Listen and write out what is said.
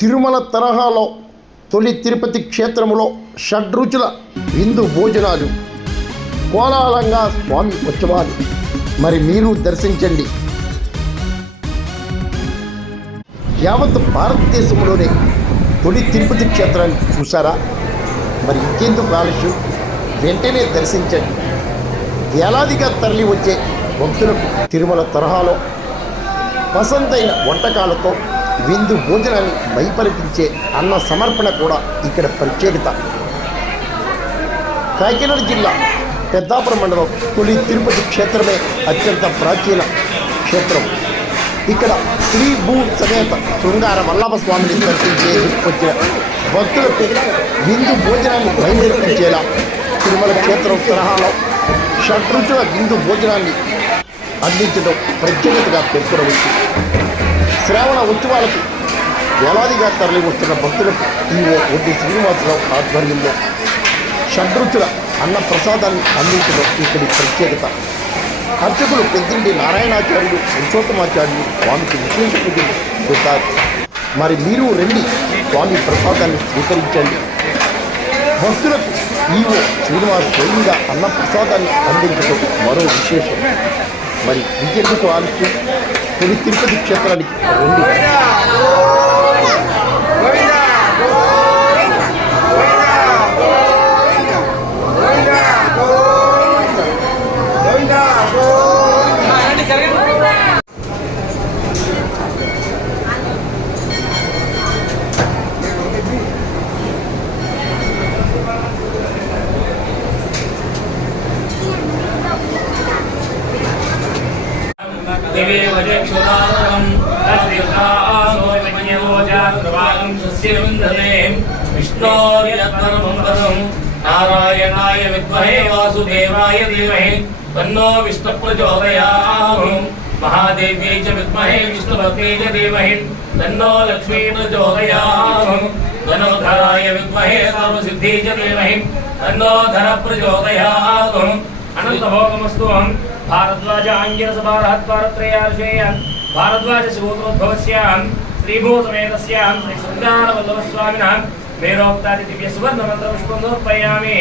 తిరుమల తరహాలో తొలి తిరుపతి క్షేత్రములో షడ్రుచుల విందు భోజనాలు, కోలాహలంగా స్వామి ఉత్సవాలు. మరి మీరు దర్శించండి. యావత్ భారతదేశంలోనే తొలి తిరుపతి క్షేత్రాన్ని చూసారా? మరి ఇంకెందుకు ఆలస్యం, వెంటనే దర్శించండి. వేలాదిగా తరలి వచ్చే భక్తులకు తిరుమల తరహాలో పసందైన వంటకాలతో విందు భోజనాన్ని మైపరిపించే అన్న సమర్పణ కూడా ఇక్కడ ప్రత్యేకత. కాకినాడ జిల్లా పెద్దాపురం మండలం తొలి తిరుపతి క్షేత్రమే అత్యంత ప్రాచీన క్షేత్రం. ఇక్కడ శ్రీ భూ సమేత శృంగార వల్లభ స్వామిని దర్శించేందుకు వచ్చిన భక్తులకు విందు భోజనాన్ని మైపరిపించేలా తిరుమల క్షేత్రం తరహాలో షడ్రుచుల విందు భోజనాన్ని అందించడం ప్రత్యేకతగా పేర్కొనవచ్చు. శ్రావణ ఉత్సవాలకు వేలాదిగా తరలి వస్తున్న భక్తులకు ఈవో ఒడ్డి శ్రీనివాసరావు ఆధ్వర్యంలో షడ్రుచుల అన్న ప్రసాదాన్ని అందించడం ఇక్కడి ప్రత్యేకత. అర్చకులు పెద్దింటి నారాయణాచార్యులు, పురుషోత్తమాచార్యులు స్వామికి విశేష పూజలు చేశారు. మరి మీరు రండి, స్వామి ప్రసాదాన్ని స్వీకరించండి. భక్తులకు ఈవో శ్రీనివాస్ స్వయంగా అన్న ప్రసాదాన్ని అందించడం మరో విశేషం. మరి ఇంకెందుకు ఆలస్యం, తొలి తిరుపతి క్షేత్రానికి రండి. नारायणाय विद्महे वासुदेवाय धीमहि तन्नो विष्णु प्रचोदयात्। महादेव्यै च विद्महे विष्णुपत्न्यै च धीमहि तन्नो लक्ष्मी प्रचोदयात्। धनुर्धराय विद्महे सर्वसिद्धियै च धीमहि तन्नो धर प्रचोदयात्। अनन्तभोगमस्तु। भारद्वाज आञ्जनसभारहत्पारत्रयार्षेय भारद्वाज शिवोत्रोद्भवस्यां श्रीभूसमेतस्यां श्री शृङ्गारवल्लभस्वामिनः मेरोक्तादि दिव्य सुवर्णमन्त्रपुष्पं समर्पयामि।